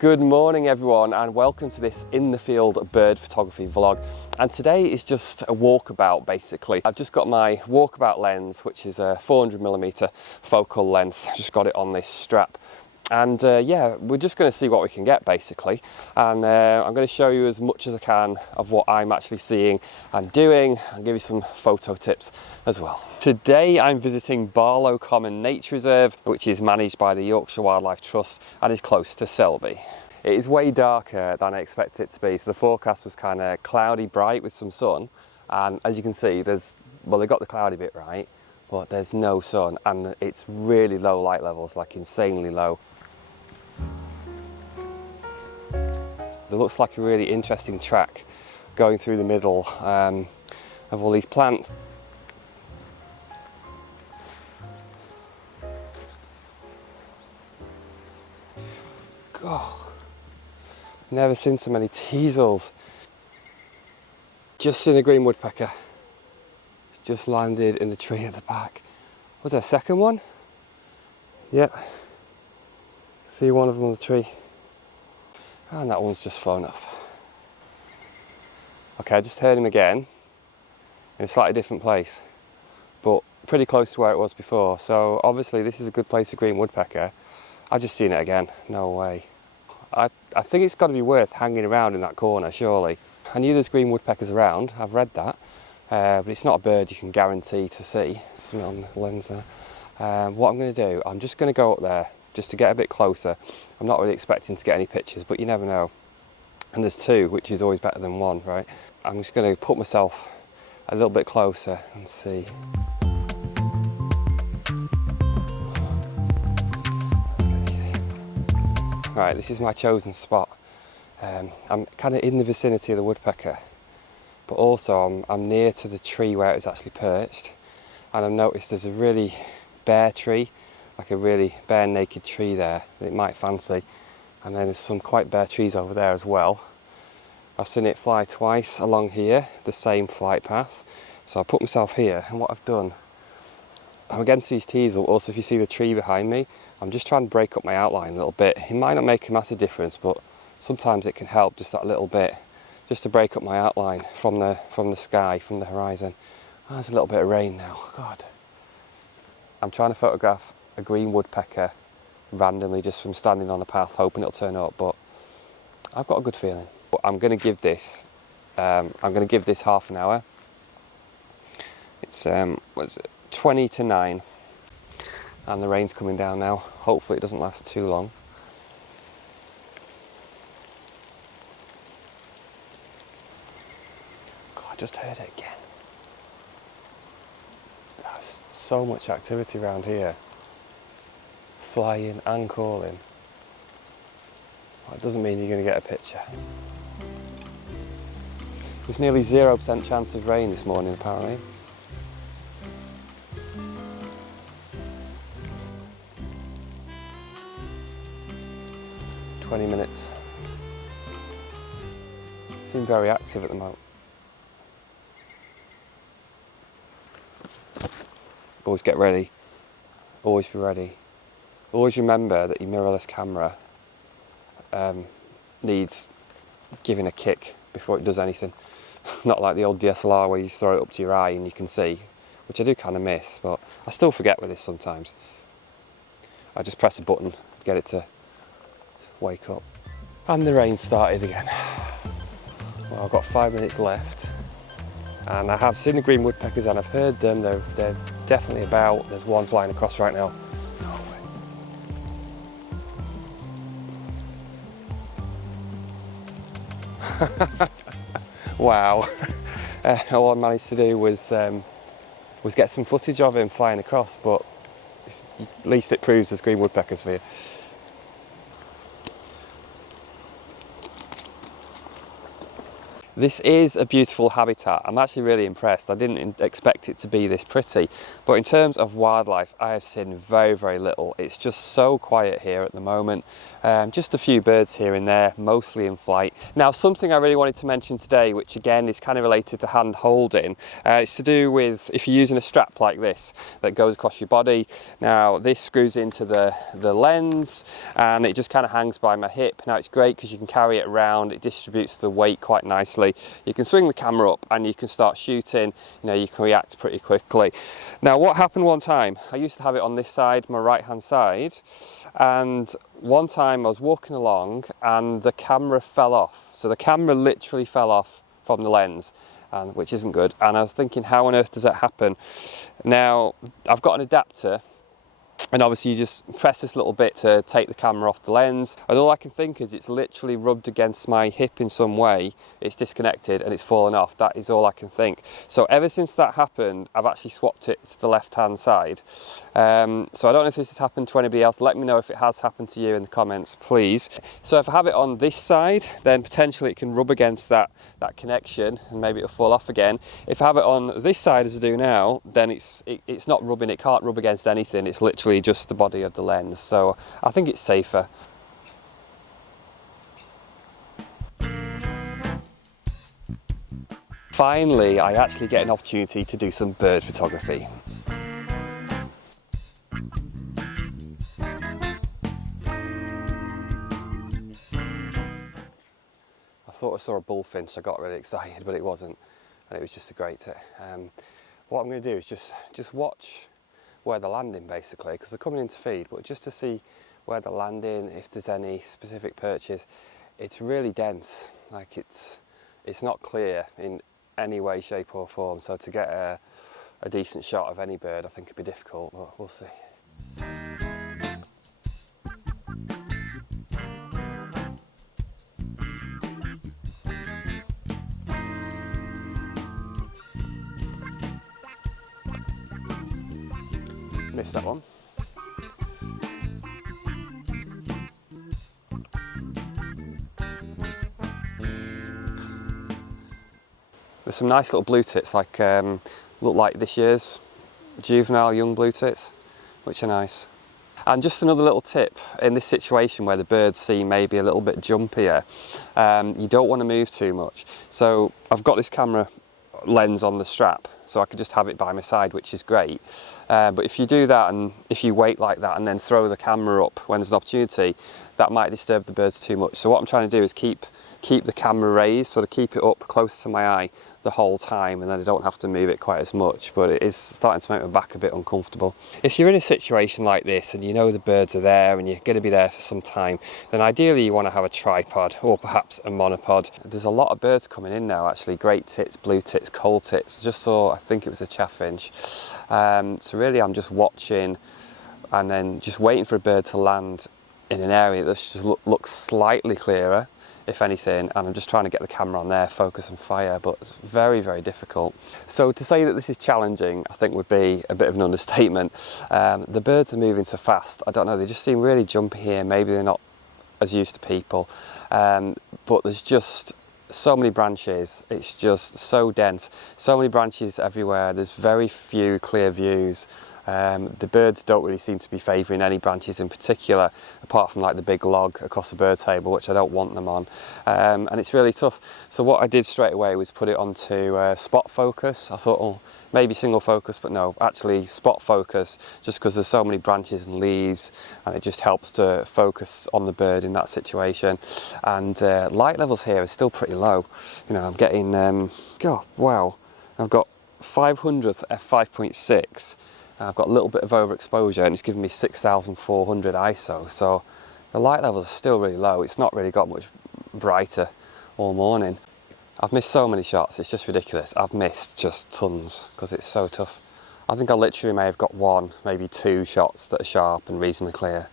Good morning everyone, and welcome to this in the field bird photography vlog. And today is just a walkabout basically. I've just got my walkabout lens, which is a 400mm focal length. Just got it on this strap. And yeah, we're just going to see what we can get basically. And I'm going to show you as much as I can of what I'm actually seeing and doing, and give you some photo tips as well. Today I'm visiting Barlow Common Nature Reserve, which is managed by the Yorkshire Wildlife Trust and is close to Selby. It is way darker than I expected it to be. So the forecast was kind of cloudy bright with some sun. And as you can see, they got the cloudy bit right, but there's no sun and it's really low light levels, like insanely low. There looks like a really interesting track going through the middle of all these plants. God, never seen so many teasels. Just seen a green woodpecker. It's just landed in the tree at the back. Was there a second one? Yep. See one of them on the tree. And that one's just flown off. Okay, I just heard him again in a slightly different place, but pretty close to where it was before. So obviously this is a good place for green woodpecker. I've just seen it again, no way. I think it's got to be worth hanging around in that corner, surely. I knew there's green woodpeckers around, I've read that, but it's not a bird you can guarantee to see. It's on the lens there. What I'm going to do, I'm just going to go up there just to get a bit closer. I'm not really expecting to get any pictures, but you never know. And there's two, which is always better than one, right? I'm just going to put myself a little bit closer and see. Right, this is my chosen spot. I'm kind of in the vicinity of the woodpecker, but also I'm near to the tree where it was actually perched. And I've noticed there's a really bare tree, like a really bare naked tree there that it might fancy. And then there's some quite bare trees over there as well. I've seen it fly twice along here, the same flight path. So I put myself here, and what I've done, I'm against these teasel. Also, if you see the tree behind me, I'm just trying to break up my outline a little bit. It might not make a massive difference, but sometimes it can help just that little bit, just to break up my outline from the sky, from the horizon. Oh, there's a little bit of rain now, God. I'm trying to photograph a green woodpecker randomly just from standing on a path, hoping it'll turn up, but I've got a good feeling. But I'm going to give this half an hour. It's what is it, 20 to 9, and the rain's coming down now. Hopefully it doesn't last too long. God, I just heard it again. There's so much activity around here. Flying and calling. Well, it doesn't mean you're going to get a picture. There's nearly 0% chance of rain this morning apparently. "20 minutes. Seem very active at the moment. Always get ready. Always be ready. Always remember that your mirrorless camera needs giving a kick before it does anything. Not like the old DSLR where you throw it up to your eye and you can see, which I do kind of miss, but I still forget with this sometimes. I just press a button to get it to wake up. And the rain started again. Well, I've got 5 minutes left, and I have seen the green woodpeckers and I've heard them. They're definitely about. There's one flying across right now. Wow. All I managed to do was get some footage of him flying across, but at least it proves there's green woodpeckers for you. This is a beautiful habitat. I'm actually really impressed. I didn't expect it to be this pretty, but in terms of wildlife, I have seen very, very little. It's just so quiet here at the moment. Just a few birds here and there, mostly in flight. Now, something I really wanted to mention today, which again is kind of related to hand holding, it's to do with if you're using a strap like this that goes across your body. Now, this screws into the lens and it just kind of hangs by my hip. Now, it's great because you can carry it around. It distributes the weight quite nicely. You can swing the camera up and you can start shooting. You know, you can react pretty quickly. Now, what happened one time, I used to have it on this side, my right hand side, and one time I was walking along and the camera fell off. So the camera literally fell off from the lens, which isn't good. And I was thinking, how on earth does that happen? Now, I've got an adapter, and obviously you just press this little bit to take the camera off the lens, and all I can think is it's literally rubbed against my hip in some way, it's disconnected and it's fallen off. That is all I can think. So ever since that happened, I've actually swapped it to the left hand side. So I don't know if this has happened to anybody else. Let me know if it has happened to you in the comments, please. So if I have it on this side, then potentially it can rub against that connection and maybe it'll fall off again. If I have it on this side as I do now, then it's not rubbing, it can't rub against anything. It's literally just the body of the lens. So I think it's safer. Finally, I actually get an opportunity to do some bird photography. I thought I saw a bullfinch, I got really excited, but it wasn't, and it was just a great tip. What I'm going to do is just watch where they're landing, basically, because they're coming in to feed, but just to see where they're landing, if there's any specific perches. It's really dense, like it's not clear in any way, shape or form, so to get a decent shot of any bird I think it'd be difficult, but we'll see. Missed that one. There's some nice little blue tits, like look like this year's juvenile young blue tits, which are nice. And just another little tip, in this situation where the birds seem maybe a little bit jumpier, you don't want to move too much. So I've got this camera lens on the strap, so I could just have it by my side, which is great. But if you do that, and if you wait like that and then throw the camera up when there's an opportunity, that might disturb the birds too much. So what I'm trying to do is keep the camera raised, sort of keep it up close to my eye the whole time, and then I don't have to move it quite as much, but it is starting to make my back a bit uncomfortable. If you're in a situation like this and you know the birds are there and you're going to be there for some time, then ideally you want to have a tripod or perhaps a monopod. There's a lot of birds coming in now, actually, great tits, blue tits, coal tits. I just saw, I think it was a chaffinch. So really I'm just watching and then just waiting for a bird to land in an area that just looks slightly clearer, if anything, and I'm just trying to get the camera on there, focus and fire, but it's very, very difficult. So to say that this is challenging, I think would be a bit of an understatement. The birds are moving so fast, I don't know, they just seem really jumpy here, maybe they're not as used to people, but there's just so many branches, it's just so dense, so many branches everywhere, there's very few clear views. The birds don't really seem to be favouring any branches in particular, apart from like the big log across the bird table, which I don't want them on, and it's really tough. So what I did straight away was put it onto spot focus. I thought, oh, maybe single focus, but no, actually spot focus, just because there's so many branches and leaves, and it just helps to focus on the bird in that situation. And light levels here are still pretty low. You know, I'm getting, God, wow, I've got 500th f5.6. I've got a little bit of overexposure and it's giving me 6,400 ISO, so the light levels are still really low. It's not really got much brighter all morning. I've missed so many shots, it's just ridiculous. I've missed just tons because it's so tough. I think I literally may have got one, maybe two shots that are sharp and reasonably clear.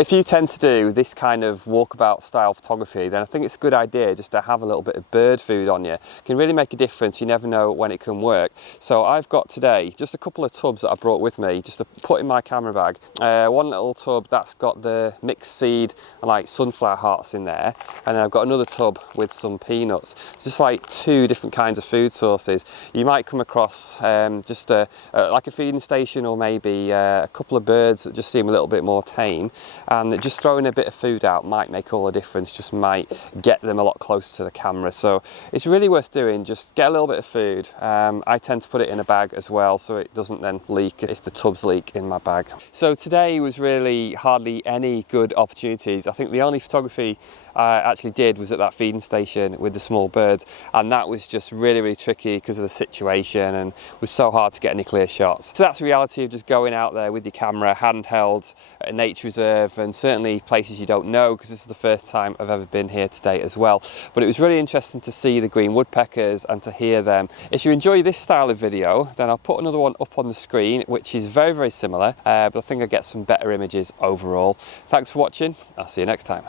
If you tend to do this kind of walkabout style photography, then I think it's a good idea just to have a little bit of bird food on you. It can really make a difference. You never know when it can work. So I've got today just a couple of tubs that I brought with me just to put in my camera bag. One little tub that's got the mixed seed and like sunflower hearts in there, and then I've got another tub with some peanuts. It's just like two different kinds of food sources. You might come across just like a feeding station, or maybe a couple of birds that just seem a little bit more tame, and just throwing a bit of food out might make all the difference, just might get them a lot closer to the camera. So it's really worth doing. Just get a little bit of food. I tend to put it in a bag as well, so it doesn't then leak if the tubs leak in my bag. So today was really hardly any good opportunities. I think the only photography I actually did was at that feeding station with the small birds, and that was just really tricky because of the situation, and it was so hard to get any clear shots. So that's the reality of just going out there with your camera handheld at a nature reserve, and certainly places you don't know, because this is the first time I've ever been here to date as well. But it was really interesting to see the green woodpeckers and to hear them. If you enjoy this style of video, then I'll put another one up on the screen which is very similar, but I think I get some better images overall. Thanks for watching. I'll see you next time.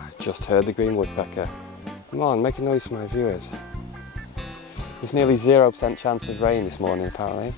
I just heard the green woodpecker. Come on, make a noise for my viewers. There's nearly 0% chance of rain this morning apparently.